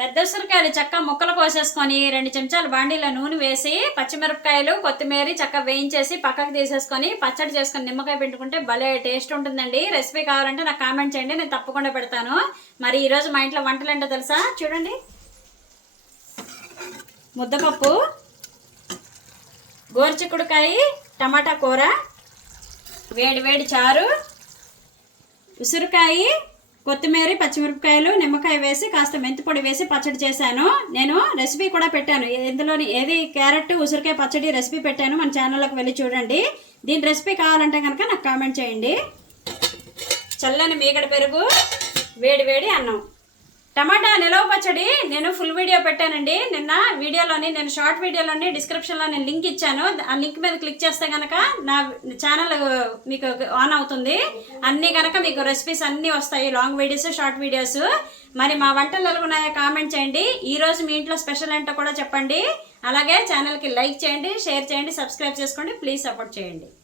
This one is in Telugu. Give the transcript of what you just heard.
పెద్ద ఉసిరికాయలు చక్క ముక్కలు కోసేసుకొని 2 చెంచాలు బాండీలో నూనె వేసి పచ్చిమిరపకాయలు కొత్తిమీర చక్క వేయించేసి పక్కకు తీసేసుకొని పచ్చడి చేసుకొని నిమ్మకాయ పిండుకుంటే భలే టేస్ట్ ఉంటుందండి. రెసిపీ కావాలంటే నాకు కామెంట్ చేయండి, నేను తప్పకుండా పెడతాను. మరి ఈరోజు మా ఇంట్లో వంటలు ఏంటో తెలుసా? చూడండి, ముద్దపప్పు, గోరుచిక్కుడుకాయ టమాటా కూర, వేడి వేడి చారు, ఉసిరికాయ, కొత్తిమీర, పచ్చిమిరపకాయలు, నిమ్మకాయ వేసి కాస్త మెంతిపొడి వేసి పచ్చడి చేశాను. నేను రెసిపీ కూడా పెట్టాను, ఇందులోని ఏది క్యారెట్ ఉసిరికాయ పచ్చడి రెసిపీ పెట్టాను, మన ఛానల్లోకి వెళ్ళి చూడండి. దీని రెసిపీ కావాలంటే కనుక నాకు కామెంట్ చేయండి. చల్లని మీగడ పెరుగు, వేడి వేడి అన్నం. టమాటా నిలవ పచ్చడి నేను ఫుల్ వీడియో పెట్టానండి నిన్న వీడియోలోని, నేను షార్ట్ వీడియోలోని డిస్క్రిప్షన్లో నేను లింక్ ఇచ్చాను. ఆ లింక్ మీద క్లిక్ చేస్తే కనుక నా ఛానల్ మీకు ఆన్ అవుతుంది. అన్నీ కనుక మీకు రెసిపీస్ అన్నీ వస్తాయి, లాంగ్ వీడియోస్, షార్ట్ వీడియోస్. మరి మా వంటలు ఎలాగున్నాయో కామెంట్ చేయండి. ఈరోజు మీ ఇంట్లో స్పెషల్ ఏంటో కూడా చెప్పండి. అలాగే ఛానల్కి లైక్ చేయండి, షేర్ చేయండి, సబ్స్క్రైబ్ చేసుకోండి. ప్లీజ్ సపోర్ట్ చేయండి.